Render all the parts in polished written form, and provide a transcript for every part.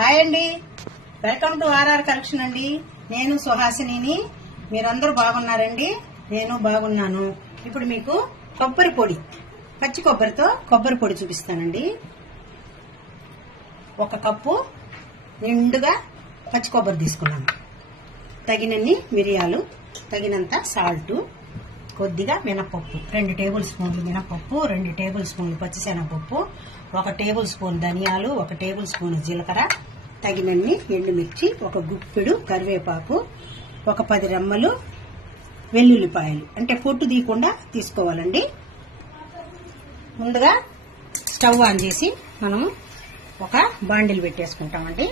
Hi అండి, welcome to RR collection అండి. నేను సుహాసినిని. మీరందరూ బాగున్నారండి? నేను బాగున్నాను. ఇప్పుడు మీకు కొబ్బరి పొడి, పచ్చి కొబ్బరితో కొబ్బరి పొడి చూపిస్తానండి. 1 కప్పు నిండుగా పచ్చి కొబ్బరి తీసుకున్నాను. తగినన్ని మిరియాలు, తగినంత సాల్ట్, కొద్దిగా మినపప్పు, 2 టేబుల్ స్పూన్లు మినపప్పు, 2 టేబుల్ స్పూన్లు పచ్చిశనగపప్పు, 1 టేబుల్ స్పూన్ ధనియాలు, 1 టేబుల్ స్పూన్ జీలకర్ర, తగినన్ని ఎండుమిర్చి, 1 గుప్పెడు కరివేపాకు, 10 రెమ్మలు వెల్లుల్లిపాయలు, అంటే పొట్టు తీయకుండా తీసుకోవాలండి. ముందుగా స్టవ్ ఆన్ చేసి మనం ఒక బాండిల్ పెట్టేసుకుంటామండి.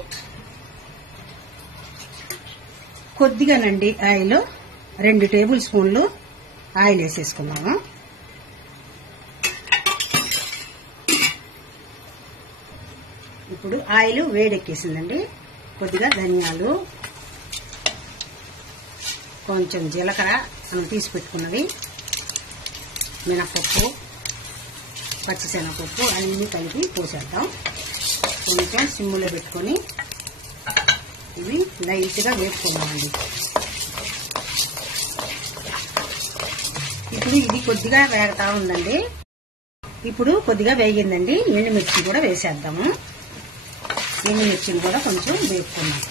కొద్దిగానండి ఆయిల్, 2 టేబుల్ స్పూన్లు ఆయిల్ వేసేసుకున్నాము. ఇప్పుడు ఆయిల్ వేడెక్కేసిందండి. కొద్దిగా ధనియాలు, కొంచెం జీలకర్ర మనం తీసి పెట్టుకున్నవి, మినపప్పు, పచ్చిశనగపప్పు అన్నీ కలిపి పోసేద్దాం. కొంచెం సిమ్ములో పెట్టుకొని ఇవి లైట్గా వేసుకున్నామండి. ఇప్పుడు ఇది కొద్దిగా వేగుతా ఉందండి. ఇప్పుడు కొద్దిగా వేగిందండి. ఎండుమిర్చి కూడా వేసేద్దాము. ఎండుమిర్చిని కూడా కొంచెం వేపుకున్నాం.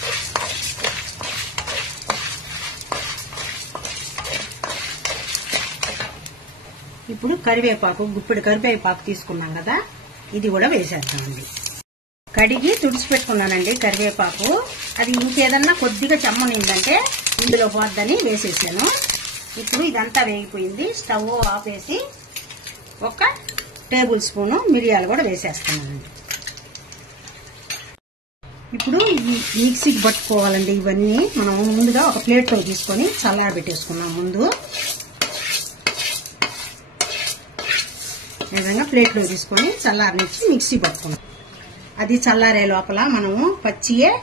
ఇప్పుడు కరివేపాకు, గుప్పెడు కరివేపాకు తీసుకున్నాం కదా, ఇది కూడా వేసేద్దామండి. కడిగి తుడిచిపెట్టుకున్నానండి కరివేపాకు. అది ఇంకేదన్నా కొద్దిగా చెమ్మనిందంటే ఇందులో పోద్దని వేసేసాను. ఇప్పుడు ఇదంతా వేగిపోయింది. స్టవ్ ఆపేసి 1 టేబుల్ స్పూను మిరియాలు కూడా వేసేస్తున్నానండి. ఇప్పుడు మిక్సీకి పట్టుకోవాలండి. ఇవన్నీ మనం ముందుగా ఒక ప్లేట్లో తీసుకొని చల్లారబెట్టేసుకున్నాం. ముందు ఈ విధంగా ప్లేట్లో తీసుకొని చల్లారనిచ్చి మిక్సీ పట్టుకున్నాం. అది చల్లారే లోపల మనము పచ్చియే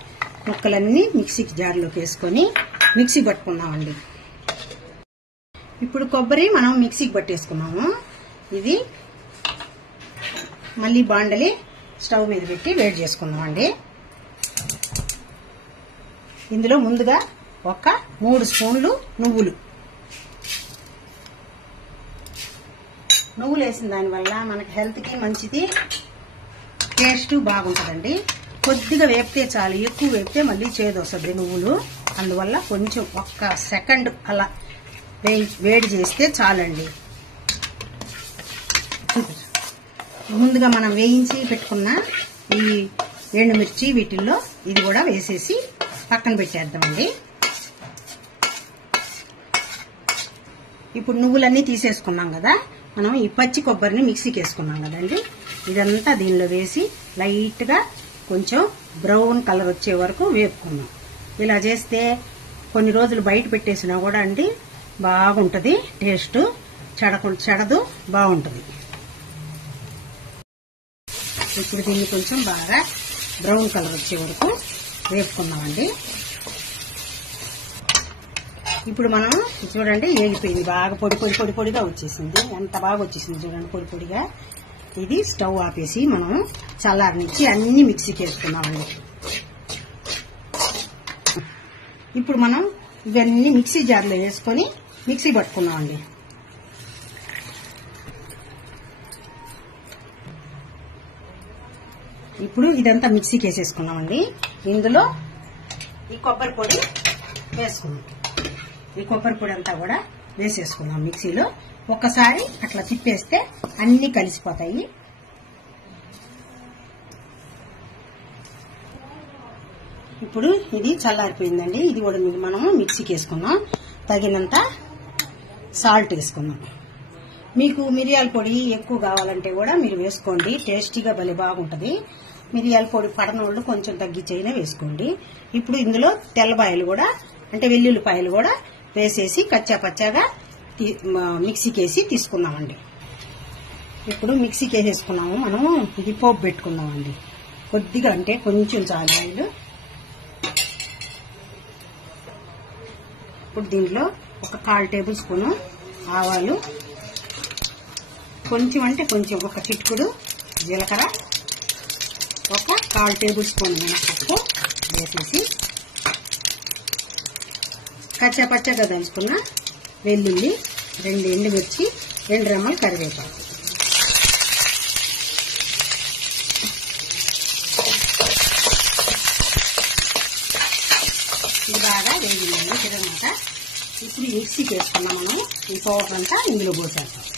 ముక్కలన్నీ మిక్సీకి జార్లోకి వేసుకొని మిక్సీ పట్టుకున్నామండి. ఇప్పుడు కొబ్బరి మనం మిక్సీకి పట్టేసుకున్నాము. ఇది మళ్ళీ బాండలి స్టవ్ మీద పెట్టి వేడి చేసుకున్నామండి. ఇందులో ముందుగా 3 స్పూన్లు నువ్వులు వేసిన దానివల్ల మనకి హెల్త్కి మంచిది, టేస్ట్ బాగుంటుందండి. కొద్దిగా వేపితే చాలు, ఎక్కువ వేపితే మళ్ళీ చేదు వస్తుంది నువ్వులు. అందువల్ల కొంచెం 1 సెకండ్ అలా వేడి చేస్తే చాలండి. ముందుగా మనం వేయించి పెట్టుకున్న ఈ ఎండుమిర్చి వీటిల్లో ఇది కూడా వేసేసి పక్కన పెట్టేద్దామండి. ఇప్పుడు నువ్వులన్నీ తీసేసుకున్నాం కదా, మనం ఈ పచ్చి కొబ్బరిని మిక్సీకి వేసుకున్నాం కదండి, ఇదంతా దీనిలో వేసి లైట్ గా కొంచెం బ్రౌన్ కలర్ వచ్చే వరకు వేపుకున్నాం. ఇలా చేస్తే కొన్ని రోజులు బయట పెట్టేసినా కూడా అండి బాగుంటది, టేస్ట్ చెడదు, బాగుంటది. ఇప్పుడు దీన్ని కొంచెం బాగా బ్రౌన్ కలర్ వచ్చే వరకు వేపుకున్నామండి. ఇప్పుడు మనం చూడండి వేగిపోయింది, బాగా పొడిగా వచ్చేసింది. ఎంత బాగా వచ్చేసింది చూడండి, పొడిగా. ఇది స్టవ్ ఆపేసి మనం చల్లారనిచ్చి అన్ని మిక్సీకి వేసుకున్నామండి. ఇప్పుడు మనం ఇవన్నీ మిక్సీ జార్లో వేసుకొని మిక్సీ పట్టుకున్నామండి. ఇప్పుడు ఇదంతా మిక్సీకి వేసేసుకున్నామండి. ఇందులో ఈ కొబ్బరి పొడి వేసుకున్నాం. ఈ కొబ్బరి పొడి అంతా కూడా వేసేసుకున్నాం మిక్సీలో. ఒక్కసారి అట్లా తిప్పేస్తే అన్ని కలిసిపోతాయి. ఇప్పుడు ఇది చల్లారిపోయిందండి. ఇది కూడా మనము మిక్సీకి వేసుకున్నాం. తగినంత సాల్ట్ వేసుకున్నాం. మీకు మిరియాల పొడి ఎక్కువ కావాలంటే కూడా మీరు వేసుకోండి, టేస్టీగా భలే బాగుంటది. మిరియాల పొడి పడనోళ్ళు కొంచెం తగ్గించైనా వేసుకోండి. ఇప్పుడు ఇందులో తెల్లబాయలు కూడా, అంటే వెల్లుల్లిపాయలు కూడా వేసేసి కచ్చా పచ్చాగా మిక్సీకి వేసి తీసుకున్నామండి. ఇప్పుడు మిక్సీకి వేసేసుకున్నాము. మనము ఇది పోపు పెట్టుకున్నామండి. కొద్దిగా అంటే కొంచెం చాలు ఆయిల్. ఇప్పుడు దీంట్లో 1/4 టేబుల్ స్పూను ఆవాలు, కొంచెం అంటే కొంచెం 1 చిటికెడు జీలకర్ర, ఒక 1/4 టేబుల్ స్పూన్ మినపప్పు వేసేసి కచ్చపచ్చగా దంచుకున్న వెల్లుల్లి, 2 ఎండుమిర్చి, 2 రెమ్మలు కరివేపాకు. ఇది బాగా వేగిందండి తిరగమాట. ఇప్పుడు మిక్సీకి వేసుకున్నాం మనం. ఈ పౌడర్ అంతా ఇందులో పోసేస్తాం.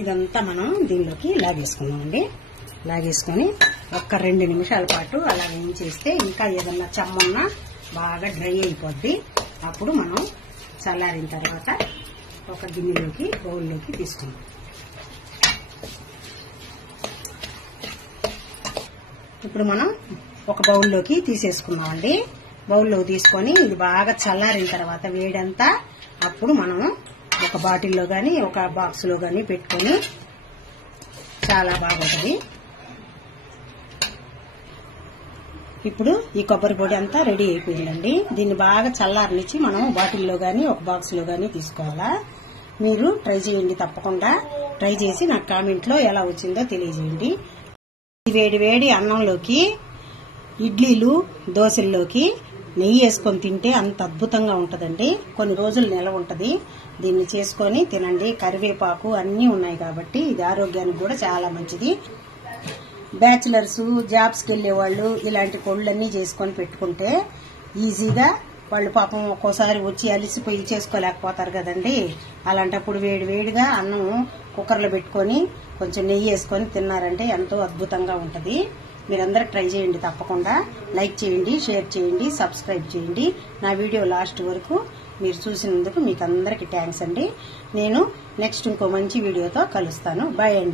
ఇదంతా మనం దీనిలోకి లాగేసుకున్నామండి. లాగేసుకొని ఒక్క 2 నిమిషాల పాటు అలా వేయించేస్తే ఇంకా ఏదన్నా చెమ్మన్నా బాగా డ్రై అయిపోద్ది. అప్పుడు మనం చల్లారిన తర్వాత ఒక గిన్నెలోకి బౌల్లోకి తీసుకుందాం. ఇప్పుడు మనం ఒక బౌల్లోకి తీసేసుకున్నామండి. బౌల్లో తీసుకొని ఇది బాగా చల్లారిన తర్వాత వేడంతా అప్పుడు మనం ఒక బాటిల్లో గాని ఒక బాక్స్ లో గాని పెట్టుకొని చాలా బాగుంటది. ఇప్పుడు ఈ కొబ్బరి పొడి అంతా రెడీ అయిపోయిందండి. దీన్ని బాగా చల్లారనిచ్చి మనం బాటిల్లో గాని ఒక బాక్స్ లో గాని తీసుకోవాలా. మీరు ట్రై చేయండి, తప్పకుండా ట్రై చేసి నాకు కామెంట్ లో ఎలా వచ్చిందో తెలియజేయండి. వేడి వేడి అన్నంలోకి, ఇడ్లీలు, దోశల్లోకి నెయ్యి వేసుకొని తింటే అంత అద్భుతంగా ఉంటదండి. కొన్ని రోజులు నిలవ ఉంటది. దీన్ని చేసుకొని తినండి. కరివేపాకు అన్నీ ఉన్నాయి కాబట్టి ఇది ఆరోగ్యానికి కూడా చాలా మంచిది. బ్యాచిలర్స్, జాబ్స్ కి వెళ్లే వాళ్ళు ఇలాంటి పొళ్ళన్నీ చేసుకొని పెట్టుకుంటే ఈజీగా వాళ్ళు పాపం ఒక్కోసారి వచ్చి అలిసిపోయి చేసుకోలేకపోతారు కదండి. అలాంటప్పుడు వేడి వేడిగా అన్నం కుక్కర్లో పెట్టుకొని కొంచెం నెయ్యి వేసుకొని తిన్నారంటే ఎంతో అద్భుతంగా ఉంటది. మీరందరూ ట్రై చేయండి, తప్పకుండా లైక్ చేయండి, షేర్ చేయండి, సబ్స్క్రైబ్ చేయండి. నా వీడియో లాస్ట్ వరకు మీరు చూసినందుకు మీకు అందరికీ థ్యాంక్స్ అండి. నేను నెక్స్ట్ ఇంకో మంచి వీడియోతో కలుస్తాను. బాయ్ అండి.